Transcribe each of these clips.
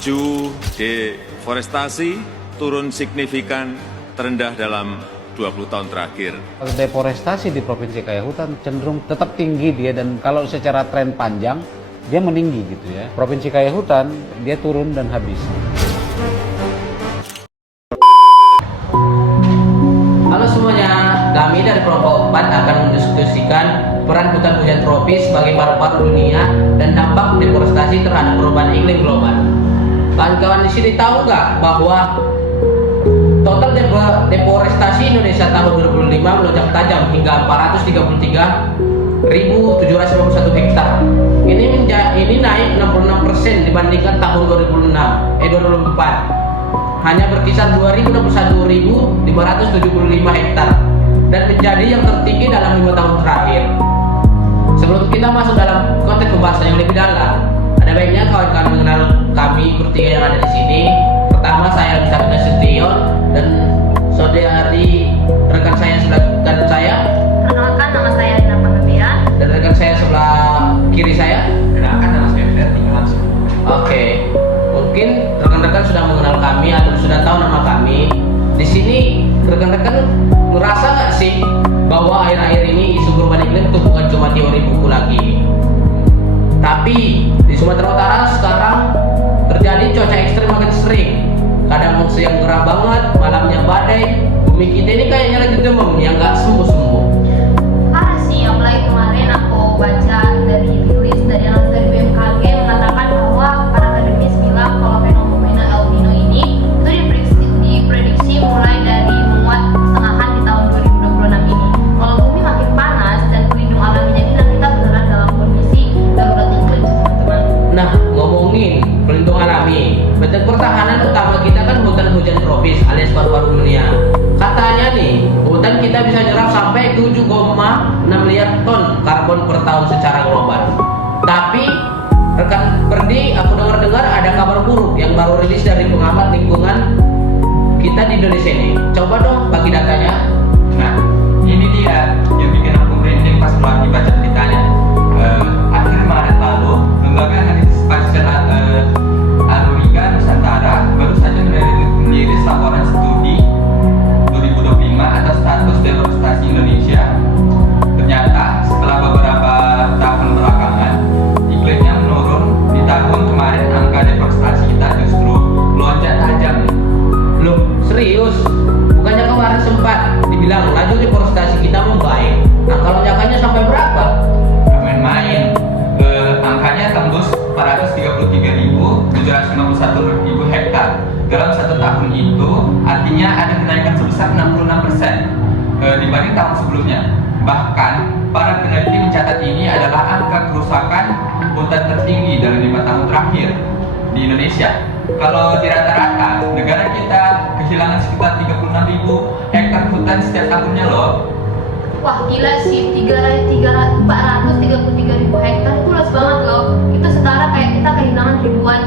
laju deforestasi turun signifikan terendah dalam 20 tahun terakhir. Deforestasi di Provinsi Kaya Hutan cenderung tetap tinggi dia, dan kalau secara tren panjang dia meninggi gitu ya. Provinsi Kaya Hutan dia turun dan habis. Halo semuanya, kami dari kelompok 4 akan mendiskusikan peran hutan hujan tropis sebagai paru-paru dunia dan dampak deforestasi terhadap perubahan iklim global. Kawan-kawan di sini tahu nggak bahwa total deforestasi Indonesia tahun 2005 melonjak tajam hingga 433.751 hektar. Ini naik 66% dibandingkan tahun 2004. Hanya berkisar 261.575 hektar dan menjadi yang tertinggi dalam 5 tahun terakhir. Sebelum kita masuk dalam konteks pembahasan yang lebih dalam, ada baiknya kawan-kawan mengenal kami bertiga yang ada di sini. Pertama, saya Sabina Setion dan saudari rekan saya sebelah kanan saya. Perkenalkan, nama saya Rina Pangetian. Dan rekan saya sebelah kiri saya. Perkenalkan, nama saya Ferdi langsung. Oke, mungkin rekan-rekan sudah mengenal kami atau sudah tahu nama kami. Di sini rekan-rekan merasa nggak sih bahwa akhir-akhir ini isu perubahan iklim itu bukan cuma teori buku lagi, tapi di Sumatera Utara sekarang terjadi cuaca ekstrim makin sering. Kadang siang gerah banget, malamnya badai. Bumi kita ini kayaknya lagi demam yang nggak sembuh-sembuh. Parah sih, apalagi kemarin aku baca dari rilis dari BMKG mengatakan bahwa para akademis bilang kalau fenomena El Nino ini itu diprediksi mulai dari menguat pertengahan di tahun 2026 ini. Kalau bumi makin panas dan pelindung alaminya hilang, kita beneran dalam kondisi darurat iklim, teman-teman. Nah, ngomongin pelindung alami, bentuk pertahanan utama kita kan hutan hujan tropis alias paru-paru dunia. Katanya nih, hutan kita bisa nyerap sampai 7,6 miliar ton karbon per tahun secara global. Tapi rekan Perdi, aku dengar ada kabar buruk yang baru rilis dari pengamat lingkungan kita di Indonesia ini. Coba dong bagi datanya. Nah, ini dia yang bikin aku merinding pas lagi baca beritanya. Akhir Maret lalu, lembaga analisis spasial Anuriga Nusantara baru saja merilis laporan studi 2025 atas status deforestasi Indonesia. Ternyata setelah beberapa tahun belakangan, iklimnya menurun. Di tahun kemarin angka deforestasi kita justru melonjak tajam. Loh, serius? Bukannya kemarin sempat dibilang laju deforestasi kita membaik. Nah, kalau lonjakannya sampai berapa? Main-main, angkanya tembus 433.751 hektar dalam 1 tahun itu, artinya ada kenaikan sebesar 66% dibanding tahun sebelumnya. Bahkan para peneliti mencatat ini adalah angka kerusakan hutan tertinggi dalam 5 tahun terakhir di Indonesia. Kalau di rata-rata, negara kita kehilangan sekitar 36.000 hektar hutan setiap tahunnya loh. Wah gila sih, 433.000 hektar itu luas banget loh. Itu setara kayak kita kehilangan ribuan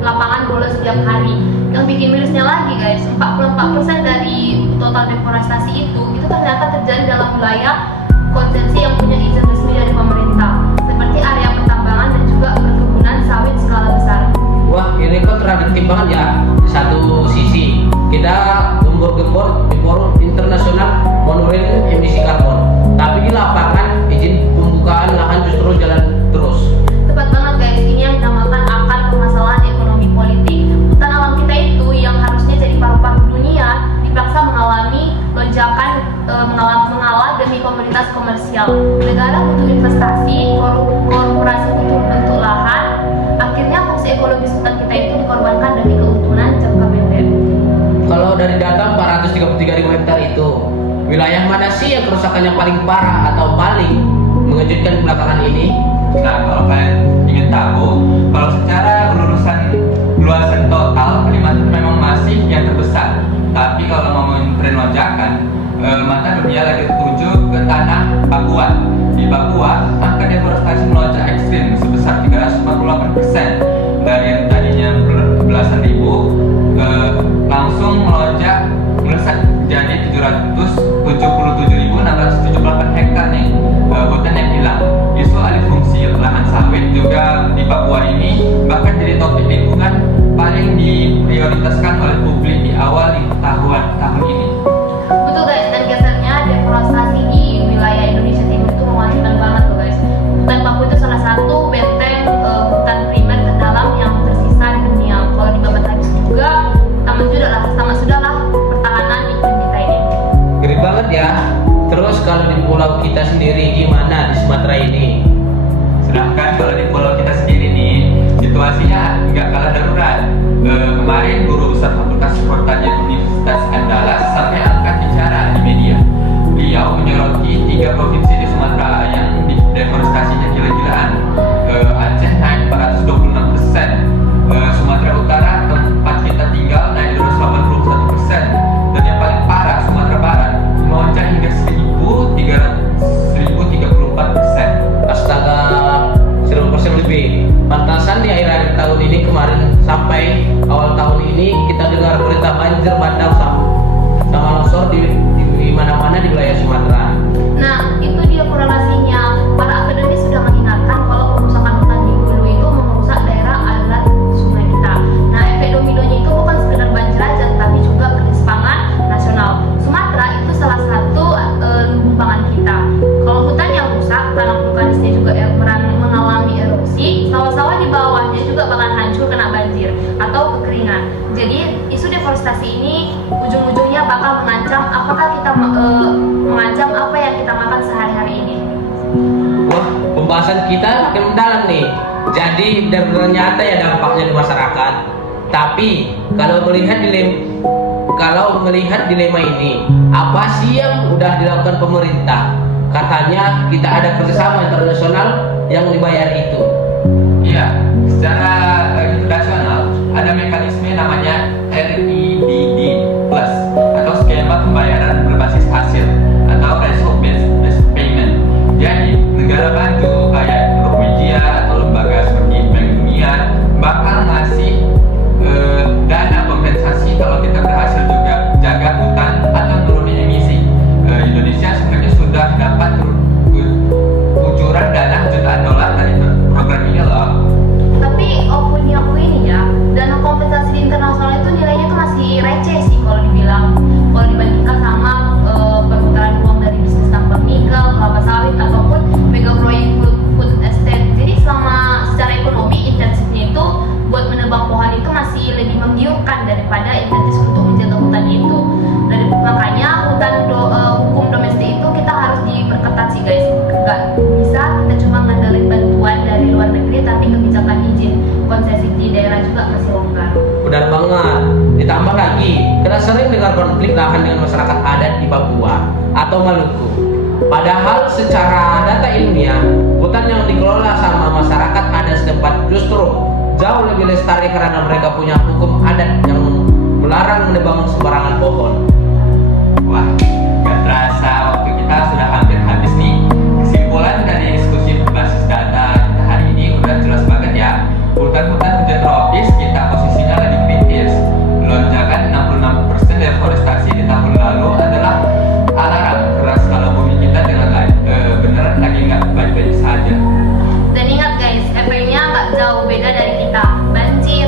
lapangan bola setiap hari. Yang bikin mirisnya lagi guys, 44% dari total deforestasi itu ternyata terjadi dalam wilayah konsesi yang punya izin resmi dari pemerintah, seperti area pertambangan dan juga perkebunan sawit skala besar. Wah, ini kontradiktif banget ya. Di satu sisi kita gembor-gembor di forum internasional menurunkan emisi karbon, tapi di lapangan izin pembukaan lahan justru jalan terus. Tepat banget guys, ini yang dinamakan akar permasalahan ekonomi politik. Hutan alam kita itu yang harusnya jadi paru-paru dunia dipaksa mengalami lonjakan mengalah demi komoditas komersial. Negara butuh investasi, korporasi butuh lahan. Akhirnya fungsi ekologis hutan kita itu dikorbankan demi keuntungan jangka pendek. Kalau dari data 433.000 hektar itu, wilayah mana sih yang kerusakannya paling parah atau paling mengejutkan belakangan ini? Nah, kalau kalian ingin tahu, kalau secara luasan total Kalimantan memang masih yang terbesar. Tapi kalau ngomongin tren lonjakan, mata dunia lagi tertuju ke tanah Papua. Di Papua, angka deforestasi melonjak ekstrim sebesar 348%. Dari yang tadinya belasan ribu, langsung melesat jadi 777.678 hektar nih hutan yang hilang. Isu alih fungsi lahan sawit juga di Papua ini bahkan jadi topik lingkungan paling oleh publik di awal di tahun ini. Betul guys, dan gesernya deforestasi di wilayah Indonesia Timur itu mewajibkan banget loh guys. Hutan Papua itu salah satu benteng hutan primer terdalam yang tersisa di dunia. Kalau dibabat habis juga, sama sudahlah pertahanan iklim kita ini. Ngeri banget ya. Terus kalau di pulau kita sendiri gimana di Sumatera ini? Sedangkan kalau di pulau kita sendiri nih, situasinya nggak kalah darurat. Kemarin Guru Besar Fakultas Pertanian Universitas Andalas sampai angkat bicara di media. Beliau menyoroti 3 provinsi di Sumatera yang deforestasinya gila-gilaan. Aceh naik 426%, Sumatera Utara tempat kita tinggal naik 281%, dan yang paling parah Sumatera Barat melonjak hingga 1.034%. Astaga, 1000% lebih. Pantasan di akhir-akhir tahun ini kemarin sampai awal tahun ini kita dengar berita banjir bandang sama longsor di mana-mana di wilayah Sumatera. Nah, itu dia korelasinya. Para akademis sudah mengingatkan kalau perusakan hutan di hulu itu merusak daerah aliran sungai kita. Nah, efek dominonya itu bukan sekedar banjir aja, tapi juga krisis pangan nasional. Sumatera itu salah satu lumbung pangan kita. Kalau hutan yang rusak, tanah vulkanisnya juga mengalami erosi, sawah-sawah di bawahnya juga bakal hancur kena banjir atau kekeringan. Jadi, isu deforestasi ini ujung-ujungnya bakal mengancam mengancam apa yang kita makan sehari-hari ini. Wah, pembahasan kita makin mendalam nih. Jadi benar-benar nyata ya dampaknya di masyarakat. Tapi kalau melihat dilema ini, apa sih yang udah dilakukan pemerintah? Katanya kita ada kerjasama internasional yang dibayar itu. Iya, secara internasional ada mekanisme namanya REDD Plus atau skema pembayaran berbasis hasil atau ratio based payment. Jadi negara maju kayak Norwegia atau lembaga seperti Bank Dunia bakal ngasih dana kompensasi kalau kita berhasil juga jaga hutan atau nurunin emisi. Indonesia sebenarnya sudah dapat kucuran dana jutaan dolar dari program ini loh. Tapi opini aku ini ya, dana kompensasi di internasional itu nilainya tuh masih receh sih kalau dibilang. Kalau dibandingkan sama perputaran uang dari bisnis tambang nikel, kelapa sawit ataupun mega proyek food estate. Jadi secara ekonomi intensifnya itu buat menebang pohon itu masih lebih menggiurkan daripada intensif untuk menjaga hutan itu. Makanya hukum domestik itu kita harus diperketat sih guys. Gak bisa kita cuma ngandelin bantuan dari luar negeri, tapi kebijakan izin konsesi di daerah juga masih longgar. Benar banget. Ditambah lagi, kita sering dengar konflik lahan dengan masyarakat adat di Papua atau Maluku. Padahal secara data ilmiah, hutan yang dikelola sama masyarakat adat setempat justru jauh lebih lestari karena mereka punya hukum adat yang melarang menebang sembarangan pohon. Wah, gak terasa waktu kita sudah hampir habis nih. Kesimpulan dari diskusi berbasis data kita hari ini udah jelas banget ya. Hutan-hutan hujan tropis kita posisinya lagi kritis. Lonjakan 66% deforestasi di tahun lalu adalah alarm keras kalau bumi kita beneran lagi nggak baik-baik saja. Dan ingat guys, efeknya nggak jauh beda dari kita. Banjir,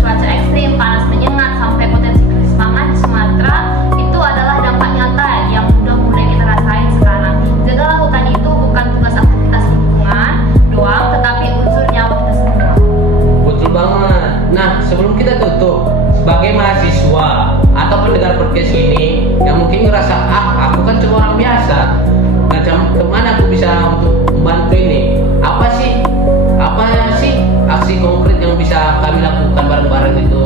cuaca ekstrim, panas menyengat, sampai potensi krisis pangan di Sumatera itu adalah dampak nyata yang udah mulai kita rasain sekarang. Jagalah hutan itu bukan tugas aktivitas lingkungan doang, tetapi unsur nyawa kita semua. Betul banget. Nah, sebelum kita tutup, sebagai mahasiswa atau pendengar podcast ini yang mungkin ngerasa aku kan cuma orang biasa, kemana aku bisa untuk membantu ini? Apa sih aksi konkret yang bisa kami lakukan bareng-bareng itu?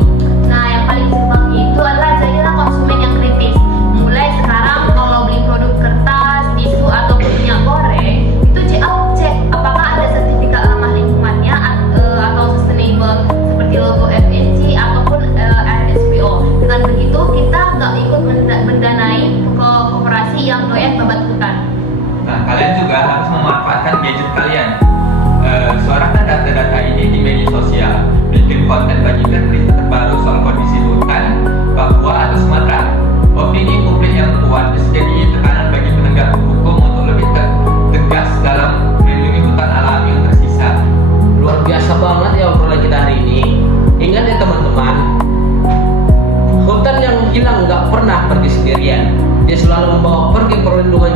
Nah, yang paling simpel itu adalah jadilah konsumen yang kritis. Mulai sekarang kalau beli produk kertas, tisu ataupun minyak goreng, itu cek apakah ada sertifikat ramah lingkungannya atau sustainable seperti logo FSC ataupun RSPO. Dengan begitu kita nggak ikut mendanai koperasi yang doyan babat hutan. Nah, kalian juga harus memanfaatkan gadget kalian. Suarakan data-data ini di media sosial, bikin konten, bagikan berita terbaru soal kondisi hutan, Papua atau Sumatera. Opini publik yang kuat bisa jadi tekanan bagi penegak hukum untuk lebih tegas dalam melindungi hutan alami yang tersisa. Luar biasa banget ya obrolan kita hari ini. Ingat ya teman-teman, nggak pernah pergi sendirian. Dia selalu membawa pergi perlindungan